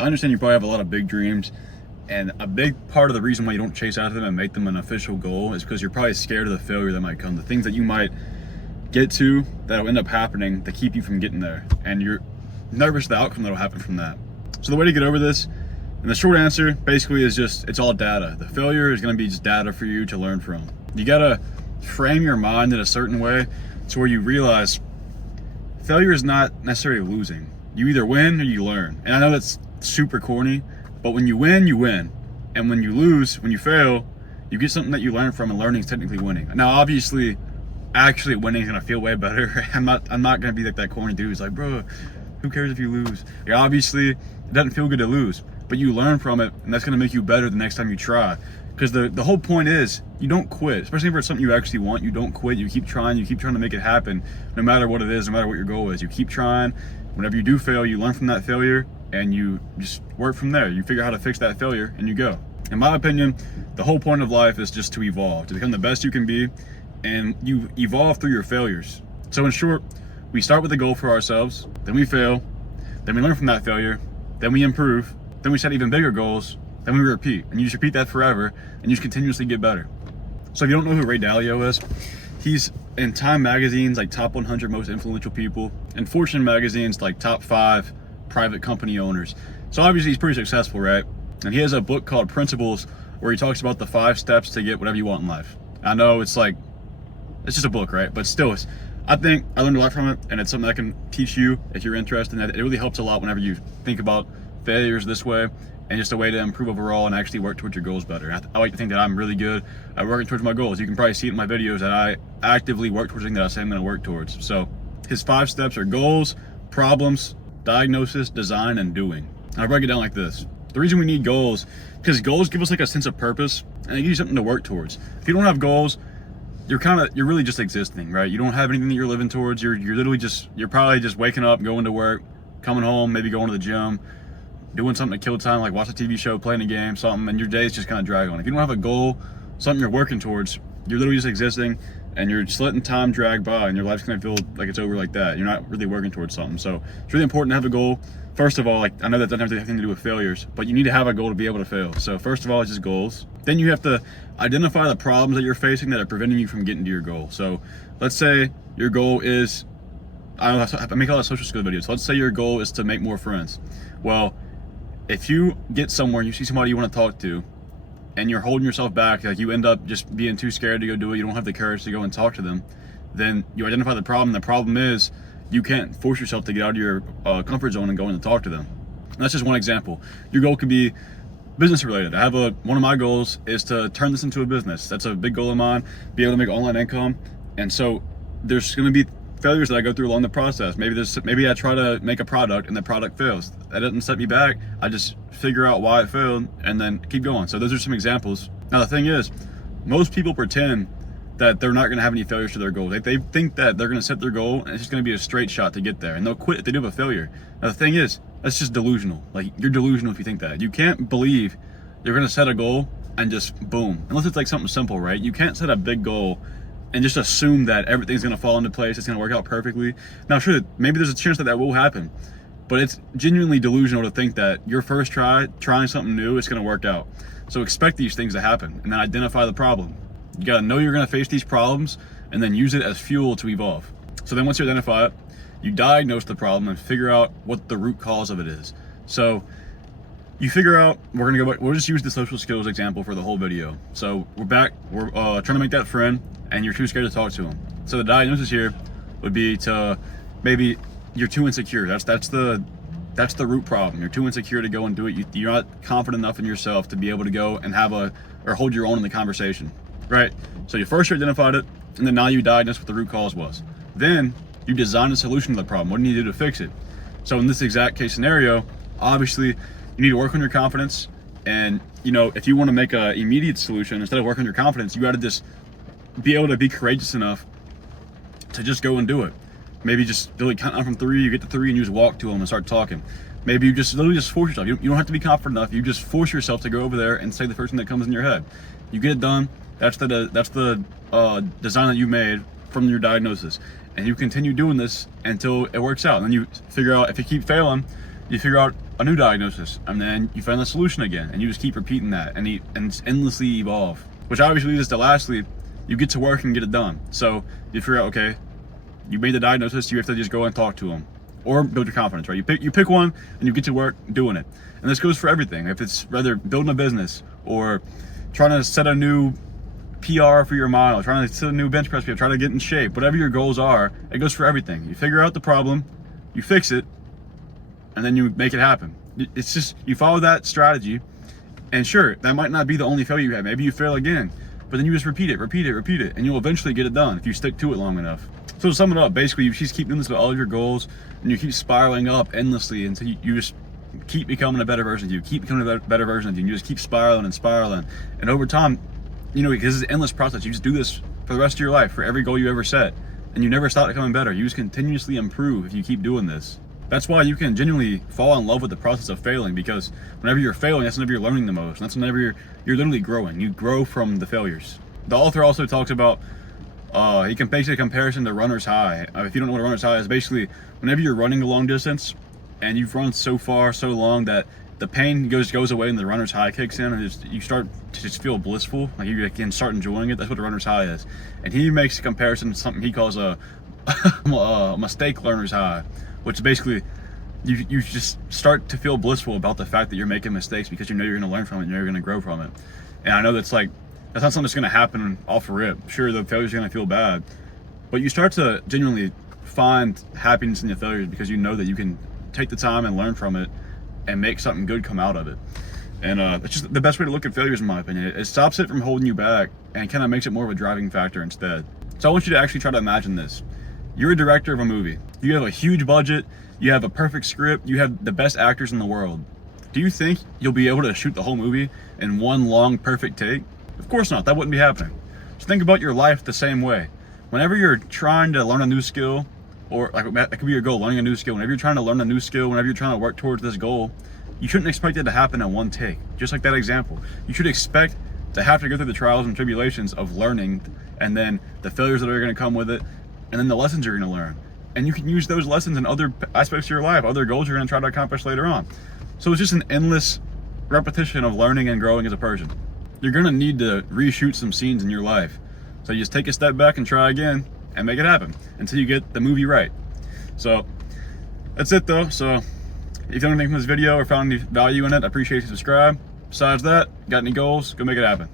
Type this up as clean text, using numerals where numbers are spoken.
I understand you probably have a lot of big dreams, and a big part of the reason why you don't chase after them and make them an official goal is because you're probably scared of the failure that might come, the things that you might get to that'll end up happening to keep you from getting there, and you're nervous the outcome that'll happen from that. So the way to get over this, and the short answer basically is just, it's all data. The failure is going to be just data for you to learn from. You got to frame your mind in a certain way to where you realize failure is not necessarily losing. You either win or you learn. And I know that's super corny, but when you win, you win. And when you lose, when you fail, you get something that you learn from, and learning is technically winning. Now, obviously, actually winning is going to feel way better. I'm not going to be like that corny dude who's like, bro, who cares if you lose? Like, obviously, it doesn't feel good to lose, but you learn from it, and that's going to make you better the next time you try. Because the whole point is, you don't quit. Especially if it's something you actually want, you don't quit. You keep trying to make it happen, no matter what it is, no matter what your goal is. You keep trying. Whenever you do fail, you learn from that failure, and you just work from there. You figure out how to fix that failure, and you go. In my opinion, the whole point of life is just to evolve, to become the best you can be, and you evolve through your failures. So in short, we start with a goal for ourselves, then we fail, then we learn from that failure, then we improve, then we set even bigger goals, then we repeat. And you just repeat that forever, and you just continuously get better. So if you don't know who Ray Dalio is, he's in Time Magazine's like top 100 most influential people, and Fortune Magazine's like top 5 private company owners. So obviously he's pretty successful, right? And he has a book called Principles where he talks about the 5 steps to get whatever you want in life. I know it's just a book, right? But still, I think I learned a lot from it, and it's something that can teach you if you're interested in it. It really helps a lot whenever you think about failures this way, and just a way to improve overall and actually work towards your goals better. I like to think that I'm really good at working towards my goals. You can probably see it in my videos that I actively work towards things that I say I'm going to work towards. So his 5 steps are goals, problems, diagnosis, design, and doing. And I break it down like this. The reason we need goals, because goals give us like a sense of purpose, and they give you something to work towards. If you don't have goals, you're really just existing, right? You don't have anything that you're living towards. You're probably just waking up, going to work, coming home, maybe going to the gym, doing something to kill time, like watch a TV show, playing a game, something, and your day's just kind of drag on. If you don't have a goal, something you're working towards, you're literally just existing, and you're just letting time drag by, and your life's gonna feel like it's over like that. You're not really working towards something. So it's really important to have a goal. First of all, like, I know that doesn't have anything to do with failures, but you need to have a goal to be able to fail. So first of all, it's just goals. Then you have to identify the problems that you're facing that are preventing you from getting to your goal. So let's say your goal is, I make a lot of social skill videos. So let's say your goal is to make more friends. Well, if you get somewhere, you see somebody you want to talk to, and you're holding yourself back, like you end up just being too scared to go do it, you don't have the courage to go and talk to them, then you identify the problem. The problem is you can't force yourself to get out of your comfort zone and go in and talk to them. And that's just one example. Your goal could be business related. One of my goals is to turn this into a business. That's a big goal of mine, be able to make online income. And so there's going to be failures that I go through along the process. Maybe I try to make a product and the product fails. That doesn't set me back. I just figure out why it failed and then keep going. So those are some examples. Now the thing is, most people pretend that they're not going to have any failures to their goal. They think that they're going to set their goal and it's just going to be a straight shot to get there, and they'll quit if they do have a failure. Now the thing is, that's just delusional. Like, you're delusional if you think that. You can't believe you're going to set a goal and just boom, unless it's like something simple, right? You can't set a big goal and just assume that everything's going to fall into place, it's going to work out perfectly. Now sure, maybe there's a chance that will happen, but it's genuinely delusional to think that your first trying something new, it's going to work out. So expect these things to happen, and then identify the problem. You got to know you're going to face these problems, and then use it as fuel to evolve. So then once you identify it, you diagnose the problem and figure out what the root cause of it is. So you figure out, we'll just use the social skills example for the whole video. So we're trying to make that friend, and you're too scared to talk to him. So the diagnosis here would be to maybe you're too insecure. That's the root problem. You're too insecure to go and do it. You're not confident enough in yourself to be able to go and hold your own in the conversation, right? So you first identified it, and then now you diagnosed what the root cause was. Then you design a solution to the problem. What do you need to do to fix it? So in this exact case scenario, obviously you need to work on your confidence. And if you want to make an immediate solution, instead of working on your confidence, you got to just be able to be courageous enough to just go and do it. Maybe just literally count down from 3, you get to 3 and you just walk to them and start talking. Maybe you just literally just force yourself. You don't have to be confident enough. You just force yourself to go over there and say the first thing that comes in your head. You get it done. That's the design that you made from your diagnosis. And you continue doing this until it works out. And then you figure out, if you keep failing, You figure out a new diagnosis, and then you find the solution again, and you just keep repeating that, and it's endlessly evolve. Which obviously leads to, lastly, you get to work and get it done. So you figure out, okay, you made the diagnosis, you have to just go and talk to them, or build your confidence, right? You pick one, and you get to work doing it. And this goes for everything. If it's rather building a business, or trying to set a new PR for your mile, trying to set a new bench press, trying to get in shape, whatever your goals are, it goes for everything. You figure out the problem, you fix it, and then you make it happen. It's just, you follow that strategy, and sure, that might not be the only failure you have. Maybe you fail again, but then you just repeat it, and you'll eventually get it done if you stick to it long enough. So to sum it up, basically, you just keep doing this with all of your goals, and you keep spiraling up endlessly until you just keep becoming a better version of you, keep becoming a better version of you, and you just keep spiraling and spiraling. And over time, you know, because it's an endless process, you just do this for the rest of your life, for every goal you ever set, and you never stop becoming better. You just continuously improve if you keep doing this. That's why you can genuinely fall in love with the process of failing, because whenever you're failing, that's whenever you're learning the most. And that's whenever you're literally growing. You grow from the failures. The author also talks about, he can basically comparison to runner's high. If you don't know what a runner's high is, basically whenever you're running a long distance and you've run so far, so long that the pain goes away and the runner's high kicks in, and you start to just feel blissful, like you can start enjoying it. That's what a runner's high is. And he makes a comparison to something he calls a mistake learner's high, which is basically you just start to feel blissful about the fact that you're making mistakes, because you know you're going to learn from it and you're going to grow from it. And I know that's not something that's going to happen off a rip. Sure, the failures are going to feel bad, but you start to genuinely find happiness in the failures, because you know that you can take the time and learn from it and make something good come out of it. And it's just the best way to look at failures, in my opinion. It stops it from holding you back and kind of makes it more of a driving factor instead. So I want you to actually try to imagine this. You're a director of a movie. You have a huge budget, you have a perfect script, you have the best actors in the world. Do you think you'll be able to shoot the whole movie in one long, perfect take? Of course not, that wouldn't be happening. Just think about your life the same way. Whenever you're trying to learn a new skill, or like that could be your goal, learning a new skill. Whenever you're trying to learn a new skill, whenever you're trying to work towards this goal, you shouldn't expect it to happen in one take. Just like that example. You should expect to have to go through the trials and tribulations of learning, and then the failures that are going to come with it, and then the lessons you're going to learn. And you can use those lessons in other aspects of your life, other goals you're going to try to accomplish later on. So it's just an endless repetition of learning and growing as a person. You're going to need to reshoot some scenes in your life. So you just take a step back and try again and make it happen until you get the movie right. So that's it though. So if you learned anything from this video or found any value in it, I appreciate you subscribe. Besides that, got any goals, go make it happen.